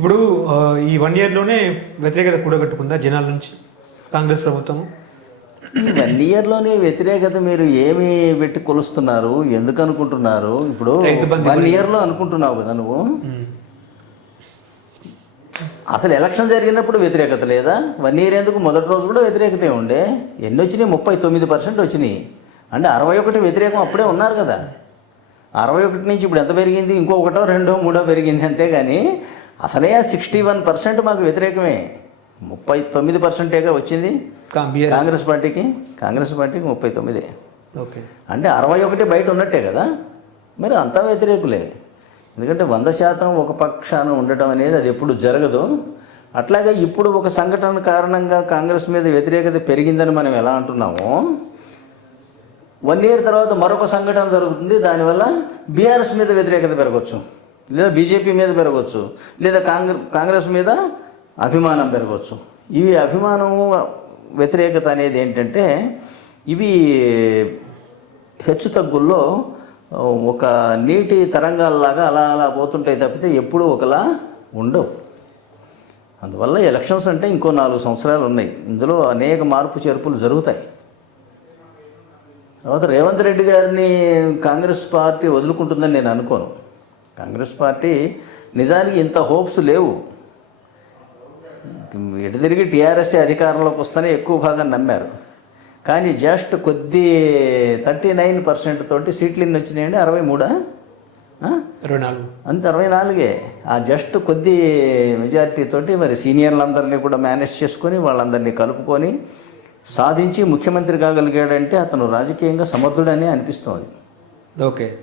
ఇప్పుడు ఈ వన్ ఇయర్లోనే వ్యతిరేకత కూడగట్టుకుందా జనాల నుంచి? కాంగ్రెస్ ప్రభుత్వం? వన్ ఇయర్లోనే వ్యతిరేకత మీరు ఏమి పెట్టి కొలుస్తున్నారు? ఎందుకు అనుకుంటున్నారు? ఇప్పుడు వన్ ఇయర్లో అనుకుంటున్నావు కదా నువ్వు? అసలు ఎలక్షన్ జరిగినప్పుడు వ్యతిరేకత లేదా? వన్ ఇయర్ ఎందుకు? మొదటి రోజు కూడా వ్యతిరేకతే ఉండే. ఎన్ని వచ్చినాయి? ముప్పై తొమ్మిది పర్సెంట్ వచ్చినాయి. అంటే అరవై ఒకటి వ్యతిరేకం అప్పుడే ఉన్నారు కదా. అరవై ఒకటి నుంచి ఇప్పుడు ఎంత పెరిగింది? ఇంకో ఒకటో రెండో మూడో పెరిగింది అంతేగాని అసలే సిక్స్టీ వన్ పర్సెంట్ మాకు వ్యతిరేకమే. ముప్పై తొమ్మిది పర్సెంటేగా వచ్చింది. కాంగ్రెస్. పార్టీకి కాంగ్రెస్ పార్టీకి ముప్పై తొమ్మిది. ఓకే. అంటే అరవై ఒకటి బయట ఉన్నట్టే కదా? మరి అంతా వ్యతిరేకులే. ఎందుకంటే వంద శాతం ఒక పక్షాన ఉండటం అనేది అది ఎప్పుడు జరగదు. అట్లాగే ఇప్పుడు ఒక సంఘటన కారణంగా కాంగ్రెస్ మీద వ్యతిరేకత పెరిగిందని మనం ఎలా అంటున్నామో వన్ ఇయర్ తర్వాత మరొక సంఘటన జరుగుతుంది. దానివల్ల బీఆర్ఎస్ మీద వ్యతిరేకత పెరగవచ్చు లేదా బీజేపీ మీద పెరగవచ్చు లేదా కాంగ్రెస్ కాంగ్రెస్ మీద అభిమానం పెరగవచ్చు ఇవి అభిమానము వ్యతిరేకత అనేది ఏంటంటే ఇవి హెచ్చు తగ్గుల్లో ఒక నీటి తరంగాల్లాగా అలా అలా పోతుంటాయి తప్పితే ఎప్పుడూ ఒకలా ఉండవు. అందువల్ల ఎలక్షన్స్ అంటే ఇంకో నాలుగు సంవత్సరాలు ఉన్నాయి. ఇందులో అనేక మార్పు చేర్పులు జరుగుతాయి. తర్వాత రేవంత్ రెడ్డి గారిని కాంగ్రెస్ పార్టీ వదులుకుంటుందని నేను అనుకోను. కాంగ్రెస్ పార్టీ నిజానికి ఇంత హోప్స్ లేవు. ఎటు తిరిగి టీఆర్ఎస్ అధికారంలోకి వస్తేనే ఎక్కువ భాగం నమ్మారు. కానీ జస్ట్ కొద్ది థర్టీ నైన్ పర్సెంట్ తోటి సీట్లు ఎన్ని వచ్చినాయండి? అరవై మూడా? ఇరవై నాలుగు. అంత అరవై నాలుగే. ఆ జస్ట్ కొద్ది మెజారిటీ తోటి మరి సీనియర్లందరినీ కూడా మేనేజ్ చేసుకొని వాళ్ళందరినీ కలుపుకొని సాధించి ముఖ్యమంత్రి కాగలిగాడంటే అతను రాజకీయంగా సమర్థుడని అనిపిస్తోంది. ఓకే.